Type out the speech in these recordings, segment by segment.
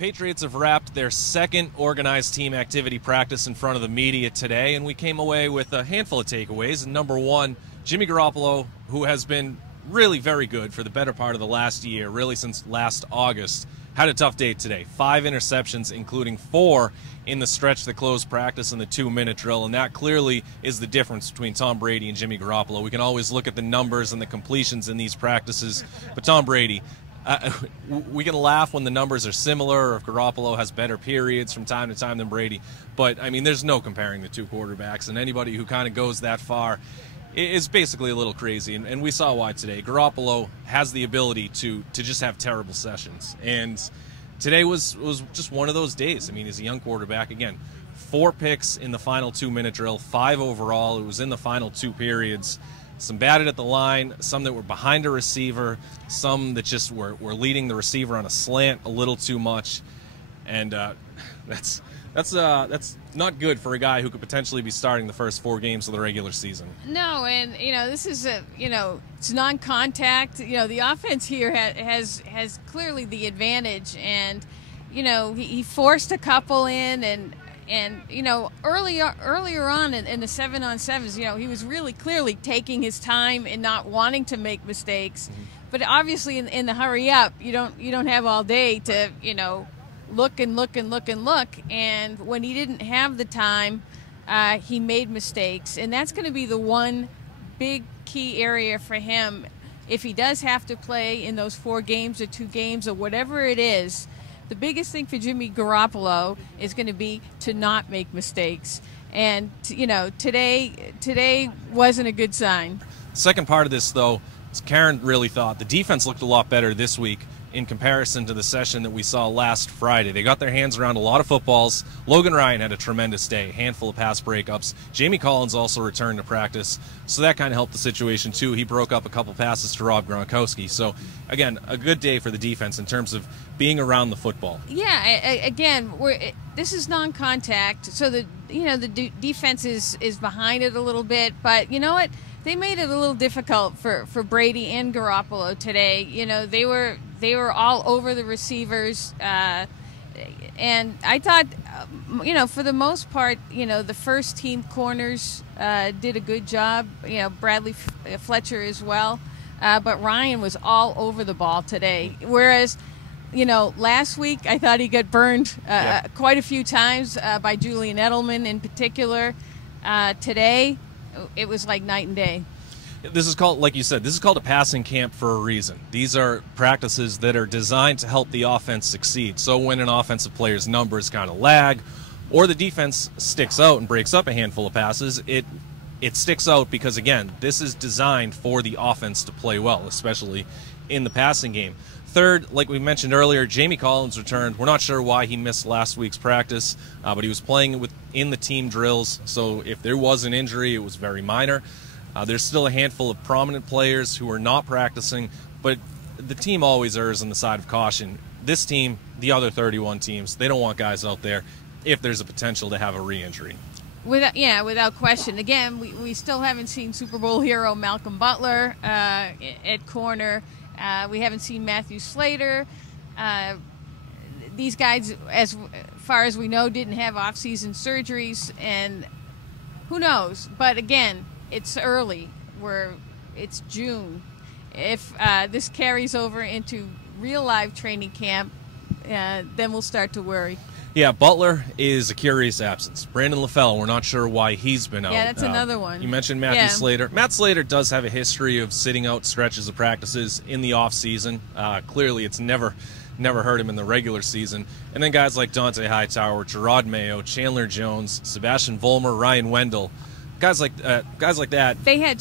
Patriots have wrapped their second organized team activity practice in front of the media today, and we came away with a handful of takeaways. And number one, Jimmy Garoppolo, who has been really very good for the better part of the last year, really since last August, had a tough day today. 5 interceptions, including 4 in the stretch that closed practice in the 2-minute drill, and that clearly is the difference between Tom Brady and Jimmy Garoppolo. We can always look at the numbers and the completions in these practices, but Tom Brady, we can laugh when the numbers are similar or if Garoppolo has better periods from time to time than Brady, but, I mean, there's no comparing the two quarterbacks, and anybody who kind of goes that far is basically a little crazy, and we saw why today. Garoppolo has the ability to just have terrible sessions, and today was just one of those days. I mean, he's a young quarterback. Again, 4 picks in the final 2-minute drill, 5 overall. It was in the final 2 periods. Some batted at the line, some that were behind a receiver, some that just were leading the receiver on a slant a little too much, and that's not good for a guy who could potentially be starting the first 4 games of the regular season. No, and this is it's non-contact. The offense here has clearly the advantage, and he forced a couple in, and earlier on in the 7-on-7s, he was really clearly taking his time and not wanting to make mistakes. Mm-hmm. But obviously in the hurry up, you don't have all day to look and look and look and look, and when he didn't have the time, he made mistakes, and that's going to be the one big key area for him if he does have to play in those 4 games or 2 games or whatever it is. The biggest thing for Jimmy Garoppolo is going to be to not make mistakes, and today wasn't a good sign. Second part of this, though, is Karen really thought the defense looked a lot better this week in comparison to the session that we saw last Friday. They got their hands around a lot of footballs. Logan Ryan had a tremendous day, a handful of pass breakups. Jamie Collins also returned to practice, so that kind of helped the situation too. He broke up a couple passes to Rob Gronkowski. So, again, a good day for the defense in terms of being around the football. Yeah, again, this is non-contact, so the defense is behind it a little bit, but you know what? They made it a little difficult for Brady and Garoppolo today. They were all over the receivers, and I thought, for the most part, the first team corners did a good job. Bradley Fletcher as well, but Ryan was all over the ball today. Whereas, last week I thought he got burned quite a few times by Julian Edelman in particular. Today, it was like night and day. This is called, like you said, this is called a passing camp for a reason. These are practices that are designed to help the offense succeed. So when an offensive player's numbers kind of lag, or the defense sticks out and breaks up a handful of passes, it sticks out because, again, this is designed for the offense to play well, especially in the passing game. Third, like we mentioned earlier, Jamie Collins returned. We're not sure why he missed last week's practice, but he was playing in the team drills, so if there was an injury, it was very minor. There's still a handful of prominent players who are not practicing, but the team always errs on the side of caution. This team, the other 31 teams, they don't want guys out there if there's a potential to have a re-injury. Without question. Again, we still haven't seen Super Bowl hero Malcolm Butler at corner. We haven't seen Matthew Slater. These guys, as far as we know, didn't have off-season surgeries, and who knows? But again, it's early. It's June. If this carries over into real live training camp, then we'll start to worry. Yeah, Butler is a curious absence. Brandon LaFell, we're not sure why he's been out. Yeah, that's another one. You mentioned Matthew Slater. Matt Slater does have a history of sitting out stretches of practices in the off season. Clearly, it's never hurt him in the regular season. And then guys like Dante Hightower, Gerard Mayo, Chandler Jones, Sebastian Vollmer, Ryan Wendell, guys like that. They had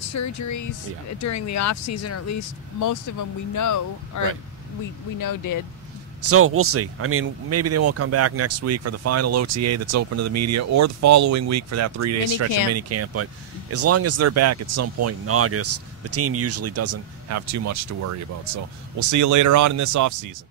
surgeries during the off season, or at least most of them we know, or we know did. So we'll see. I mean, maybe they won't come back next week for the final OTA that's open to the media, or the following week for that 3-day stretch of minicamp. But as long as they're back at some point in August, the team usually doesn't have too much to worry about. So we'll see you later on in this offseason.